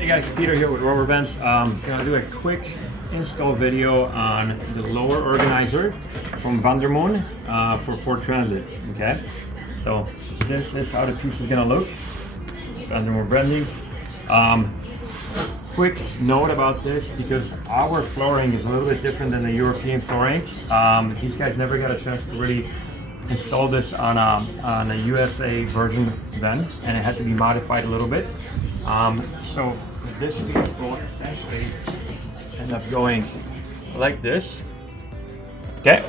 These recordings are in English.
Hey guys, Peter here with Rover Vents. Gonna do a quick install video on the lower organizer from VanDerMoon for Ford Transit. Okay, so this is how the piece is gonna look. VanDerMoon branding. Quick note about this, because our flooring is a little bit different than the European flooring. These guys never got a chance to really install this on a USA version then, and it had to be modified a little bit. So this piece will essentially end up going like this. Okay,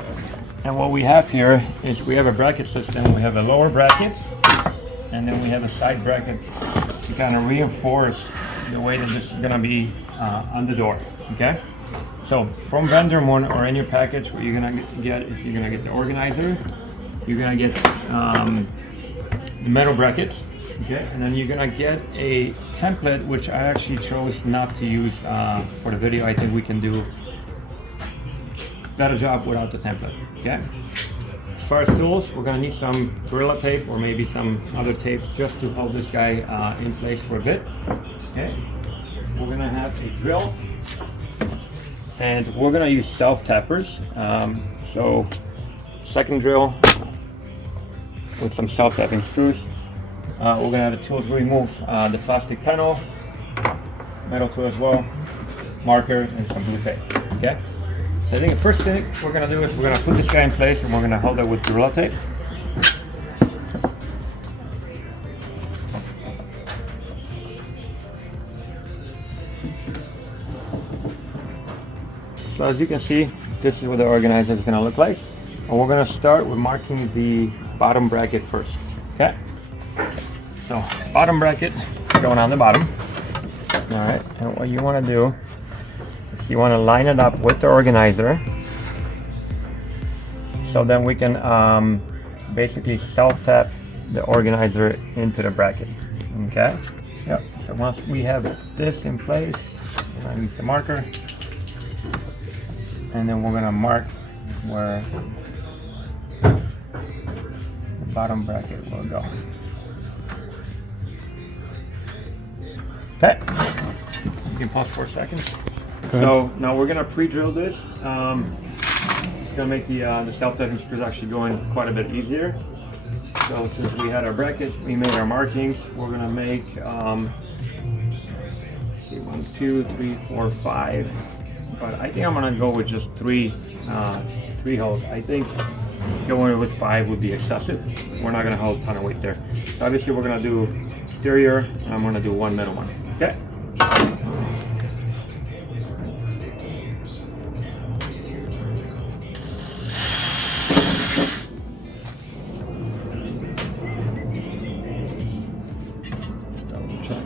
and what we have here is we have a bracket system. We have a lower bracket, and then we have a side bracket to kind of reinforce the way that this is gonna be on the door. Okay, so from VanDerMoon or in your package, what you're gonna get is you're gonna get the organizer, you're gonna get the metal brackets, okay, and then you're gonna get a template, which I actually chose not to use for the video. I think we can do a better job without the template. Okay, as far as tools, we're gonna need some Gorilla tape or maybe some other tape just to hold this guy in place for a bit. Okay, we're gonna have a drill, and we're gonna use self tappers. So second drill with some self tapping screws. We're gonna have a tool to remove the plastic panel, metal tool as well, marker, and some blue tape. Okay, so I think the first thing we're gonna do is we're gonna put this guy in place, and we're gonna hold it with Gorilla tape. So as you can see, this is what the organizer is going to look like. And we're going to start with marking the bottom bracket first. Okay. So bottom bracket going on the bottom. All right. And what you want to do is you want to line it up with the organizer. So then we can basically self-tap the organizer into the bracket. Okay. Yep. So once we have this in place, we're going to use the marker. And then we're gonna mark where the bottom bracket will go. Okay, you can pause for a second. So now we're gonna pre-drill this. It's gonna make the self-tapping screws actually going quite a bit easier. So since we had our bracket, we made our markings. We're gonna make, let's see, 1, 2, 3, 4, 5. But I think I'm gonna go with just three holes. I think going with 5 would be excessive. We're not gonna hold a ton of weight there. So obviously we're gonna do exterior, and I'm gonna do one middle one. Okay. Double check.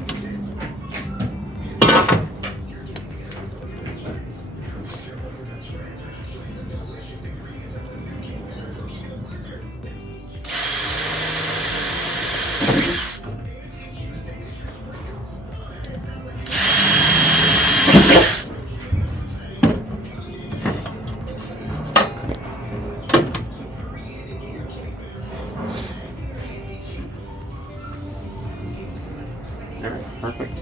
Perfect.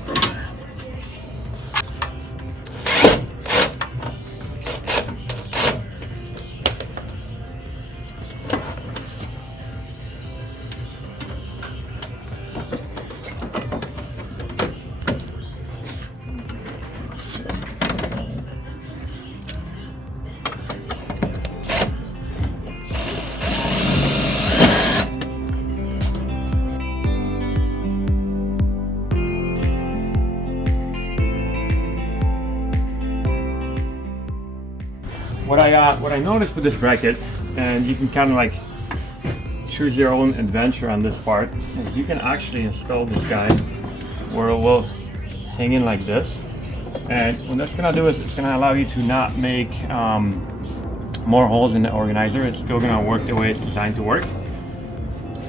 What I noticed with this bracket, and you can kind of like choose your own adventure on this part, is you can actually install this guy where it will hang in like this. And what that's gonna do is it's gonna allow you to not make more holes in the organizer. It's still gonna work the way it's designed to work.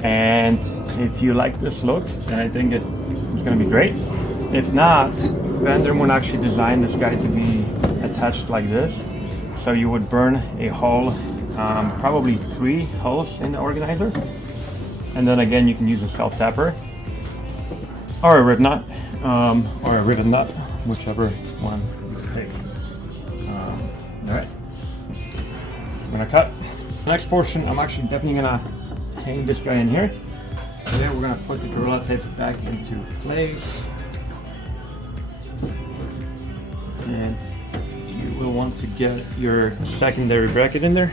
And if you like this look, then I think it's gonna be great. If not, VanDerMoon actually designed this guy to be attached like this. So you would burn a hole, probably 3 holes in the organizer. And then again, you can use a self-tapper. or a rib nut, or a rivet nut, whichever one you take. All right, I'm gonna cut. The next portion, I'm actually definitely gonna hang this guy in here. So then we're gonna put the Gorilla Tapes back into place. And you will want to get your secondary bracket in there.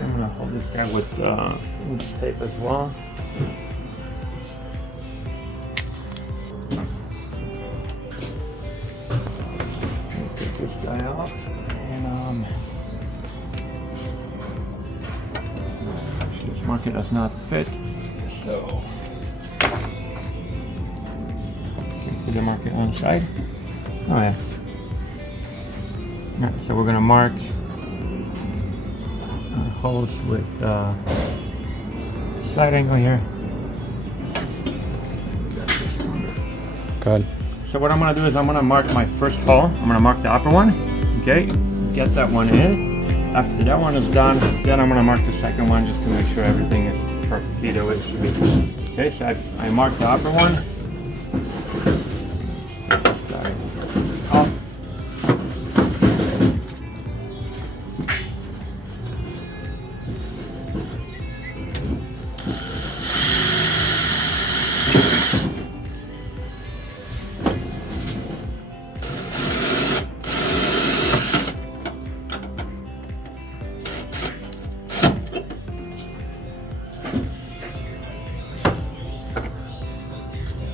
I'm gonna hold this guy with tape as well. Take this guy off, and this market does not fit, so you can see the market on the side. Oh yeah. Right, so we're gonna mark holes with side angle here. Good. So what I'm gonna do is I'm gonna mark my first hole. I'm gonna mark the upper one. Okay, get that one in. After that one is done, then I'm gonna mark the second one just to make sure everything is perfectly the way it should be. Okay, so I marked the upper one. Off.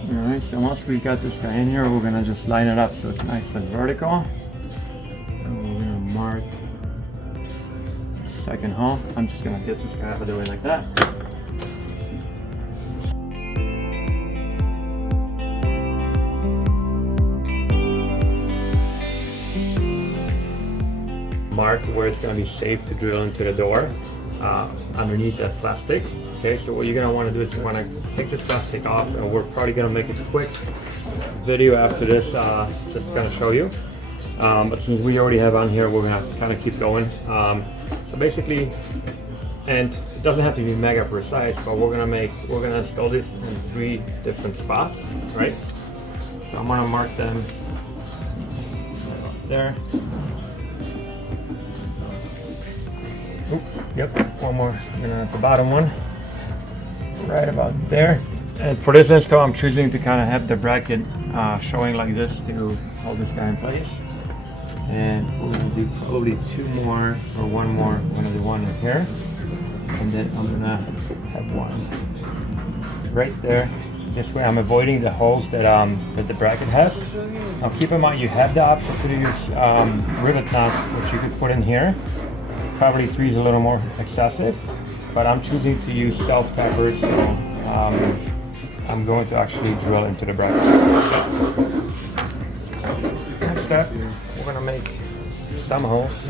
Alright, so once we got this guy in here, we're gonna just line it up so it's nice and vertical. And we're gonna mark the second hole. I'm just gonna get this guy out of the way like that. Mark where it's gonna be safe to drill into the door underneath that plastic. Okay, so what you're gonna want to do is you want to take this plastic off, and we're probably gonna make it a quick video after this that's gonna show you. But since we already have on here, we're gonna kind of keep going. So basically, and it doesn't have to be mega precise, but we're gonna install this in 3 different spots, right? So I'm gonna mark them there. Oops, yep, one more. I'm gonna have the bottom one. Right about there. And for this install, I'm choosing to kind of have the bracket showing like this to hold this guy in place. And we're going to do probably 2 more or 1 more. I'm going to do 1 in here. And then I'm going to have 1 right there. This way I'm avoiding the holes that the bracket has. Now keep in mind you have the option to use rivet nuts, which you could put in here. Probably 3 is a little more excessive. But I'm choosing to use self-tappers, so I'm going to actually drill into the bracket. So, next step, we're going to make some holes.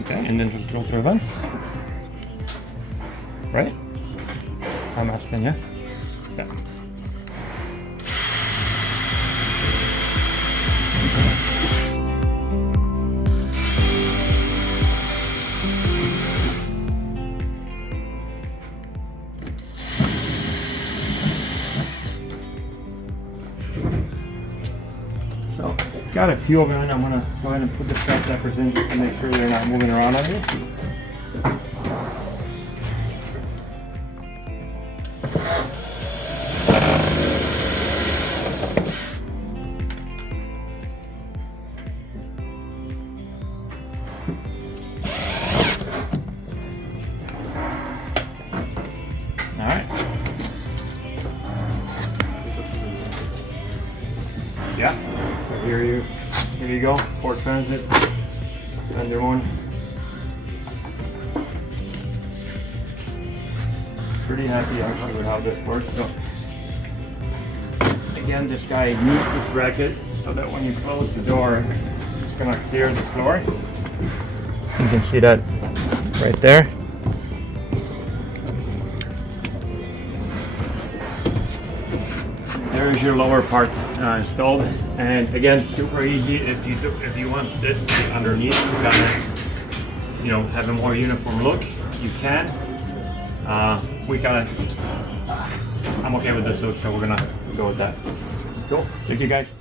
Okay, and then just drill through them. Right? I'm asking, yeah? Yeah. So, got a few of them, and I'm gonna go ahead and put the strap zappers in to make sure they're not moving around on you. All right. Yeah. So here you go. Ford Transit, VanDerMoon. Pretty happy actually with how this works. So again, this guy used this bracket so that when you close the door, it's gonna clear the floor. You can see that right there. There is your lower part installed, and again, super easy. If you want this to be underneath, you gotta have a more uniform look. You can. I'm okay with this look, so we're gonna go with that. Cool. Thank you guys.